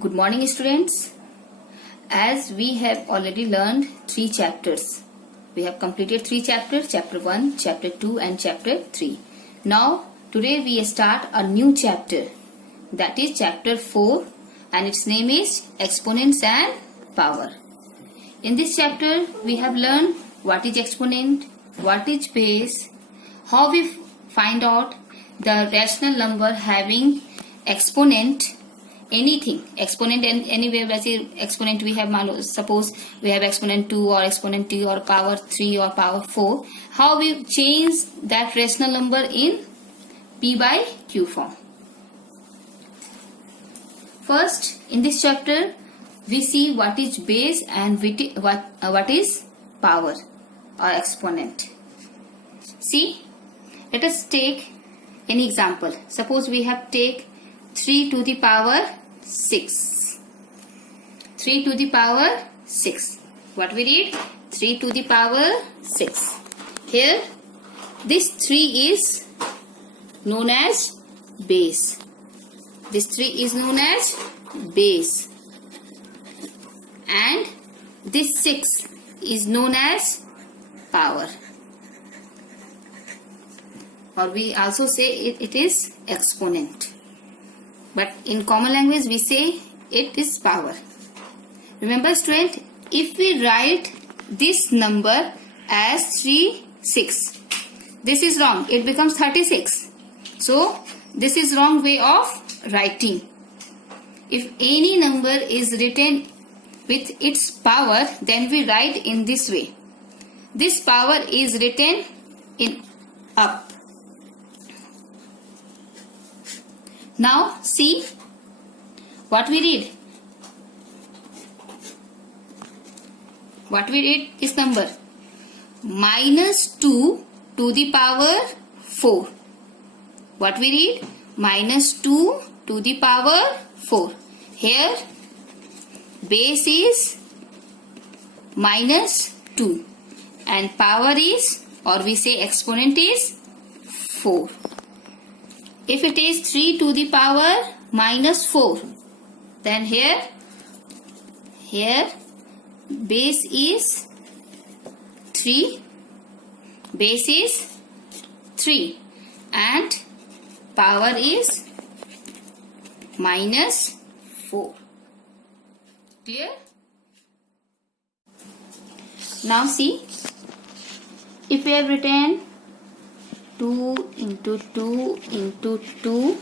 Good morning, students. As we have already learned 3 chapters, we have completed 3 chapters, chapter 1, chapter 2 and chapter 3. Now, today we start a new chapter, that is chapter 4, and its name is Exponents and Power. In this chapter, we have learned what is exponent, what is base, how we find out the rational number having exponent, anything exponent, and anywhere वैसे exponent we have, suppose we have exponent 2 or exponent 2 or power 3 or power 4, how we change that rational number in p by q form. First, in this chapter we see what is base and what is power or exponent. See, let us take an example. Suppose we have take 3 to the power 6. 3 to the power 6. What we read? 3 to the power 6. Here, this 3 is known as base. This 3 is known as base. And this 6 is known as power. Or we also say it is exponent. But in common language we say it is power. Remember, student, if we write this number as 6, this is wrong. It becomes 36. So this is wrong way of writing. If any number is written with its power, then we write in this way. This power is written in up. Now see what we read. What we read is number minus 2 to the power 4. What we read? Minus 2 to the power 4. Here base is minus 2 and power is, or we say exponent is 4. If it is 3 to the power minus 4, then here base is 3, base is 3 and power is minus 4. Clear? Now see, if we have written 2 into 2 into 2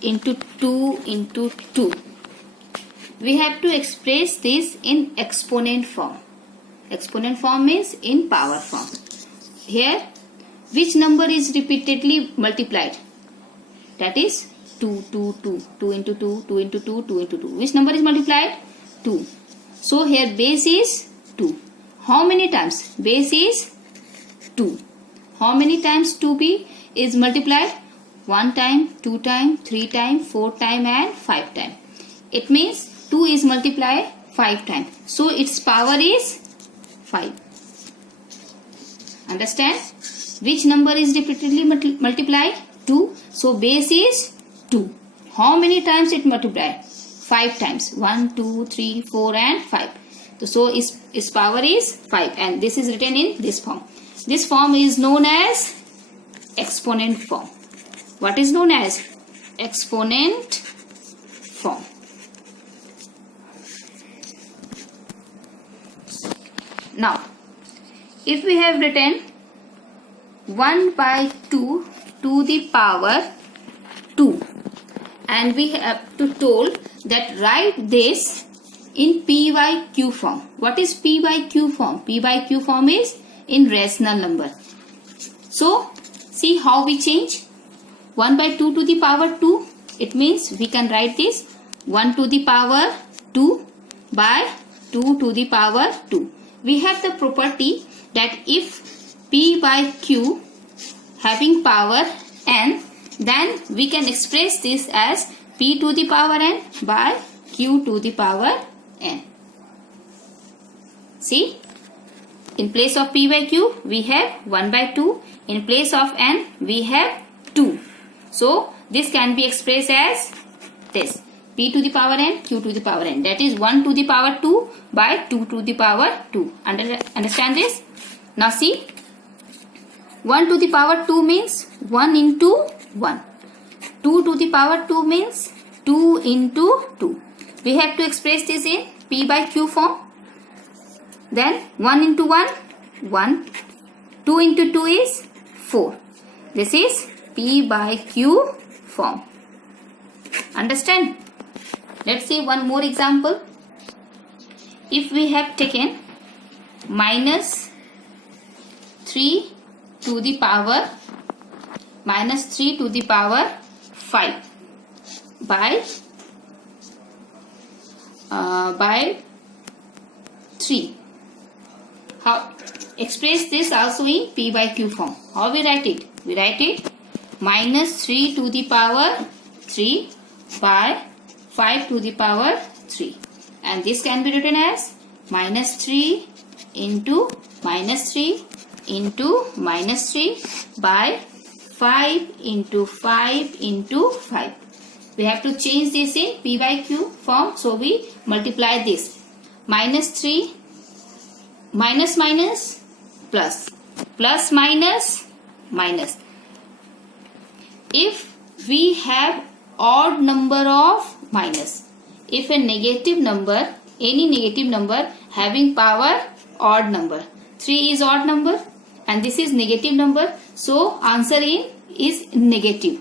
into 2 into 2, we have to express this in exponent form. Exponent form means in power form. Here, which number is repeatedly multiplied? That is 2, 2, 2, 2 into 2, 2 into 2, 2 into 2. Which number is multiplied? 2. So here base is 2. How many times? Base is 2. How many times 2b is multiplied? 1 time, 2 time, 3 time, 4 time and 5 time. It means 2 is multiplied 5 times. So its power is 5. Understand? Which number is repeatedly multiplied? 2. So base is 2. How many times it multiplied? 5 times. 1, 2, 3, 4 and 5. So its power is 5 and this is written in this form. This form is known as exponent form. What is known as exponent form? Now, if we have written 1 by 2 to the power 2 and we have to told that write this in p by q form. What is p by q form? P by q form is in rational number. So see how we change. 1 by 2 to the power 2, it means we can write this 1 to the power 2 by 2 to the power 2. We have the property that if p by q having power n, then we can express this as p to the power n by q to the power n. See, in place of p by q we have 1 by 2, in place of n we have 2. So this can be expressed as this p to the power n, q to the power n. That is 1 to the power 2 by 2 to the power 2. Understand this? Now see, 1 to the power 2 means 1 into 1. 2 to the power 2 means 2 into 2. We have to express this in p by q form. Then 1 into 1, 1. 2 into 2 is 4. This is p by q form. Understand? Let's see one more example. If we have taken minus 3 to the power 5 by 3. How express this also in p by q form? How we write it? We write it minus 3 to the power 3 by 5 to the power 3, and this can be written as minus 3 into minus 3 into minus 3 by 5 into 5 into 5. We have to change this in p by q form, so we multiply this. Minus 3 minus minus plus, plus minus minus. If we have odd number of minus, if a negative number, any negative number having power odd number, 3 is odd number and this is negative number, so answer in is negative.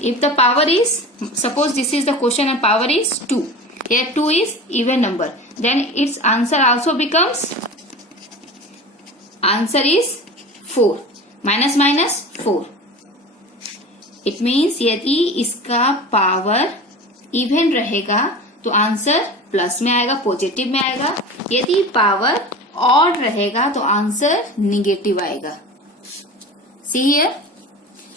If the power is, suppose this is the question and power is 2, here 2 is even number, then its answer also becomes, answer is 4. Minus minus 4. It means यदि इसका power even रहेगा तो answer plus में आएगा, positive में आएगा. यदि power odd रहेगा तो आंसर निगेटिव आएगा. See here,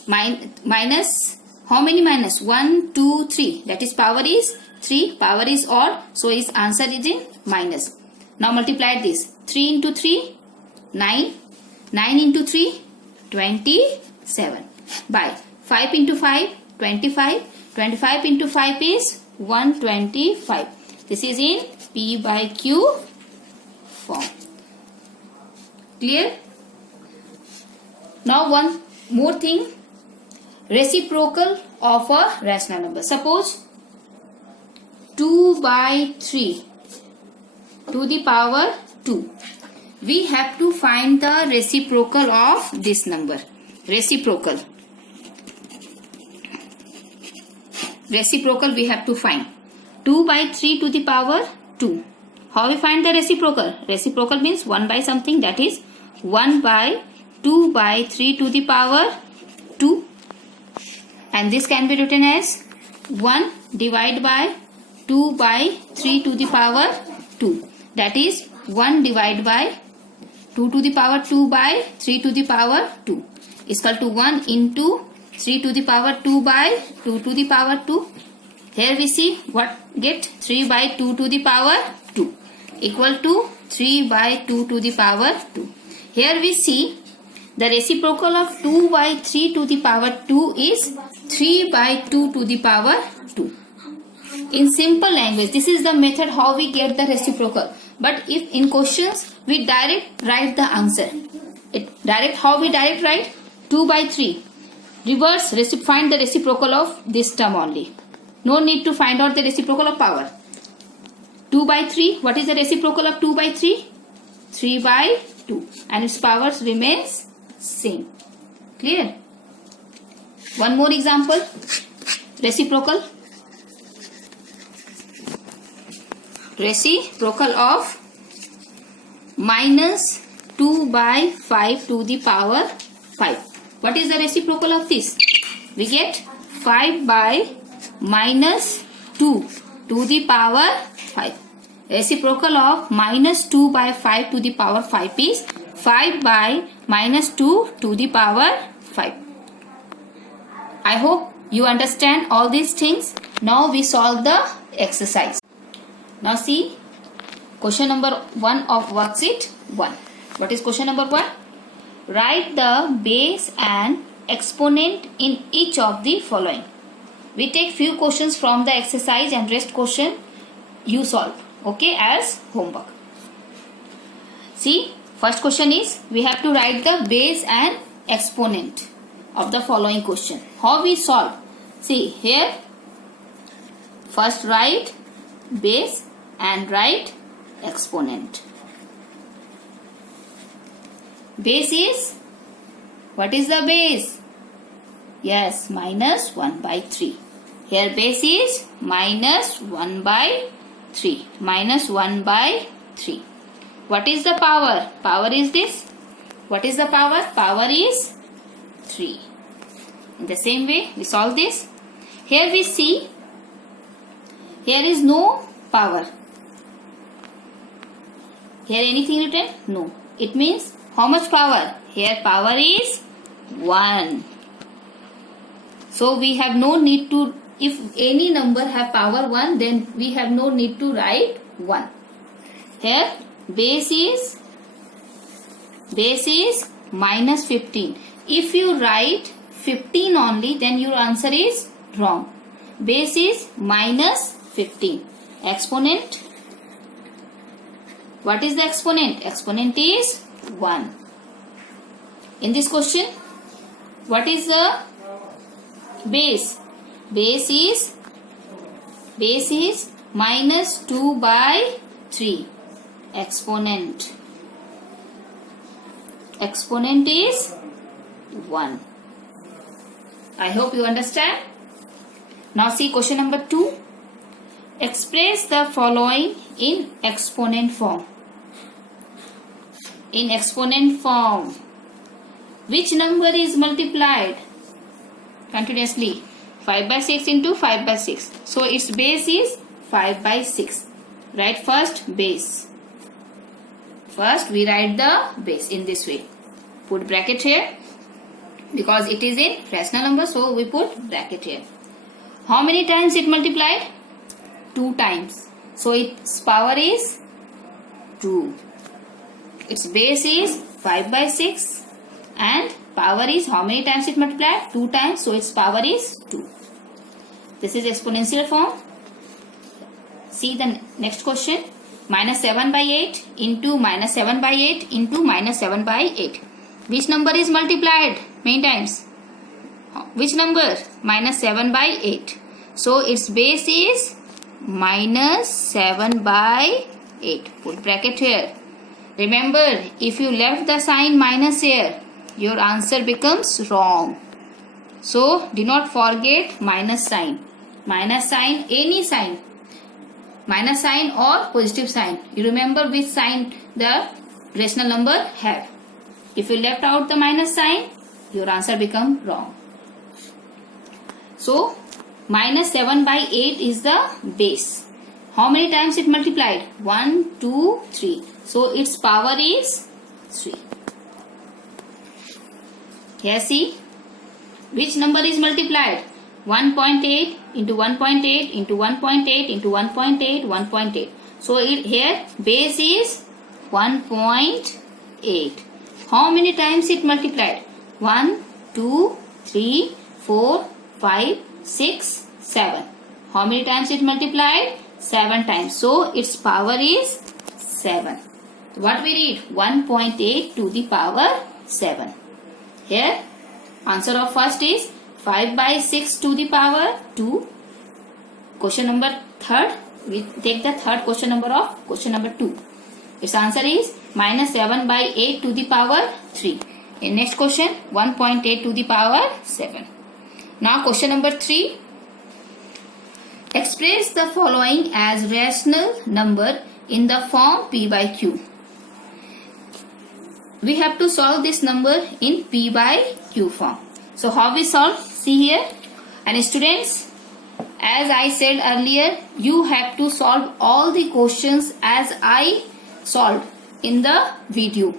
minus, how many minus? 1, 2, 3. That is power is 3. Power is odd, so its answer is in minus. Now multiply this. 3 into 3, 9. 9 into 3, 27. By 5 into 5, 25. 25 into 5 is 125. This is in p by q form. Clear? Now one more thing. Reciprocal of a rational number. Suppose 2 by 3 to the power 2. We have to find the reciprocal of this number. Reciprocal we have to find. 2 by 3 to the power 2. How we find the reciprocal? Reciprocal means 1 by something, that is 1 by 2 by 3 to the power 2, and this can be written as 1 divided by 2 by 3 to the power 2, that is 1 divided by 2 to the power 2 by 3 to the power 2 is equal to 1 into 3 to the power 2 by 2 to the power 2. Here we see what get 3 by 2 to the power 2 equal to 3 by 2 to the power 2. Here we see the reciprocal of 2 by 3 to the power 2 is 3 by 2 to the power 2. In simple language, this is the method how we get the reciprocal. But if in questions we direct write the answer, how we direct write? 2 by 3. Reverse, find the reciprocal of this term only. No need to find out the reciprocal of power. 2 by 3. What is the reciprocal of 2 by 3? 3 by 2. And its powers remains same. Clear? One more example. Reciprocal. Reciprocal of minus 2 by 5 to the power 5. What is the reciprocal of this? We get 5 by minus 2 to the power 5. Reciprocal of minus 2 by 5 to the power 5 is 5 by minus 2 to the power 5. I hope you understand all these things. Now we solve the exercise. Now see question number 1 of worksheet 1. What is question number 1? Write the base and exponent in each of the following. We take few questions from the exercise and rest question you solve, okay, as homework. See, first question is, we have to write the base and exponent of the following question. How we solve? See here, first write base and write exponent. Base is, what is the base? Yes, minus 1 by 3. Here base is minus 1 by 3. Minus 1 by 3. What is the power? Power is this. What is the power? Power is 3. In the same way, we solve this. Here we see, here is no power. Here anything written? No. It means how much power? Here power is 1. So we have no need to, if any number have power 1, then we have no need to write 1. Here base is minus 15. If you write 15 only, then your answer is wrong. Base is minus 15. Exponent. What is the exponent? Exponent is 1. In this question, what is the base? Base is minus 2 by 3. Exponent is 1. I hope you understand. Now see question number 2. Express the following in exponent form. In exponent form, which number is multiplied continuously? 5 by 6 into 5 by 6. So its base is 5 by 6. Write first base. First we write the base in this way. Put bracket here because it is in rational number, so we put bracket here. How many times it multiplied? 2 times. So its power is 2. Its base is 5 by 6 and power is how many times it multiplied? 2 times. So its power is 2. This is exponential form. See the next question. Minus 7 by 8 into minus 7 by 8 into minus 7 by 8. Which number is multiplied many times? Which number? Minus 7 by 8. So its base is minus 7 by 8. Put bracket here. Remember, if you left the sign minus here, your answer becomes wrong. So do not forget minus sign. Minus sign, any sign. Minus sign or positive sign. You remember which sign the rational number have. If you left out the minus sign, your answer become wrong. So minus 7 by 8 is the base. How many times it multiplied? 1, 2, 3. So its power is 3. Here see, which number is multiplied? 1.8 into 1.8 into 1.8 into 1.8, 1.8. So here base is 1.8. How many times it multiplied? 1, 2, 3, 4, 5, 6, 7. How many times it multiplied? 7 times. So its power is 7. What we read? 1.8 to the power 7. Here answer of first is 5 by 6 to the power 2. Question number third. We take the third question number of question number 2. Its answer is minus 7 by 8 to the power 3. In next question, 1.8 to the power 7. Now question number 3. Express the following as rational number in the form P by Q. We have to solve this number in P by Q form. So how we solve? See here. And students, as I said earlier, you have to solve all the questions as I solved in the video.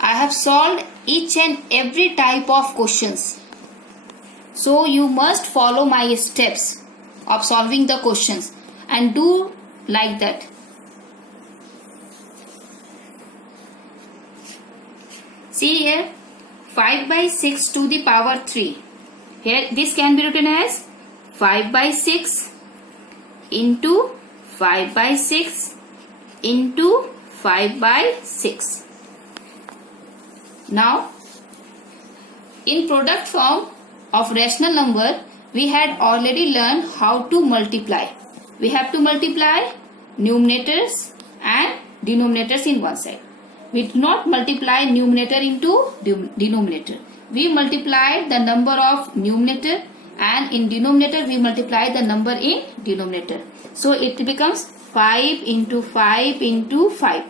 I have solved each and every type of questions. So you must follow my steps of solving the questions and do like that. See here, 5 by 6 to the power 3. Here this can be written as 5 by 6 into 5 by 6 into 5 by 6. Now, in product form of rational number, we had already learned how to multiply. We have to multiply numerators and denominators in one side. We do not multiply numerator into denominator. We multiply the number of numerator, and in denominator we multiply the number in denominator. So it becomes 5 into 5 into 5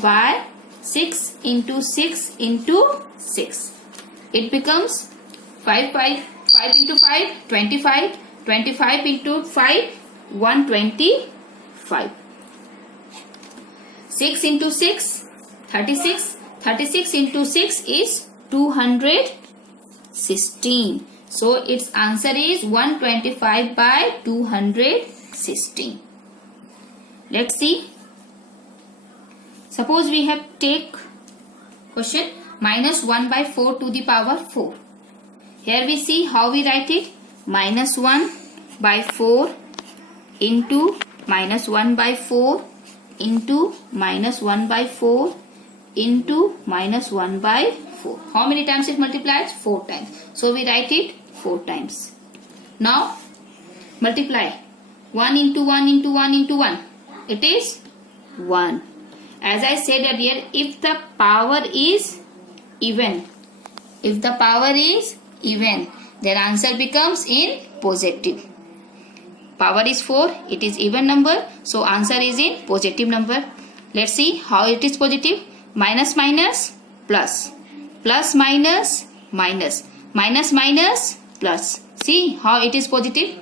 by 6 into 6 into 6. It becomes 5 into 5, 25, 25 into 5, 125. 6 into 6, 36, 36 into 6 is 216. So its answer is 125 by 216. Let's see. Suppose we have take question minus 1 by 4 to the power 4. Here we see how we write it. Minus 1 by 4 into minus 1 by 4 into minus 1 by 4 into minus 1 by 4. How many times it multiplies? 4 times. So we write it 4 times. Now multiply 1 into 1 into 1 into 1. It is 1. As I said earlier, if the power is even, their answer becomes in positive. Power is 4, it is even number, so answer is in positive number. Let's see how it is positive. Minus minus plus, plus minus minus, minus minus plus. See how it is positive.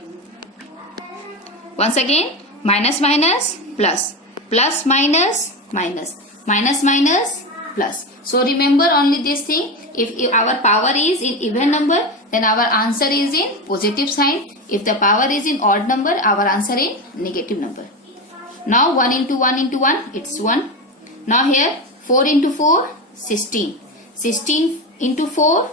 Once again, minus minus plus, plus minus minus, minus minus plus. So remember only this thing. If our power is in even number, then our answer is in positive sign. If the power is in odd number, our answer is negative number. Now 1 into 1 into 1, it's 1. Now here 4 into 4, 16. 16 into 4,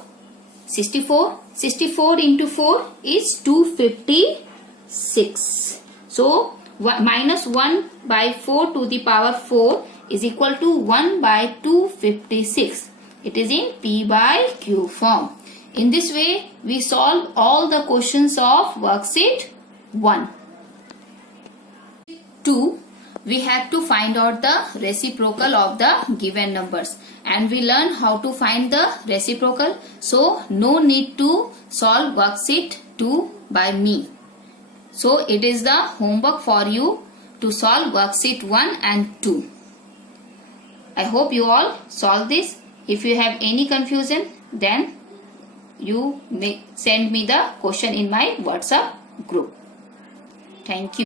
64. 64 into 4 is 256. So minus 1 by 4 to the power 4 is equal to 1 by 256. It is in P by Q form. In this way, we solve all the questions of worksheet 1. 2. We had to find out the reciprocal of the given numbers, and we learn how to find the reciprocal. So no need to solve worksheet 2 by me. So it is the homework for you to solve worksheet 1 and 2. I hope you all solve this. If you have any confusion, then you may send me the question in my WhatsApp group. Thank you.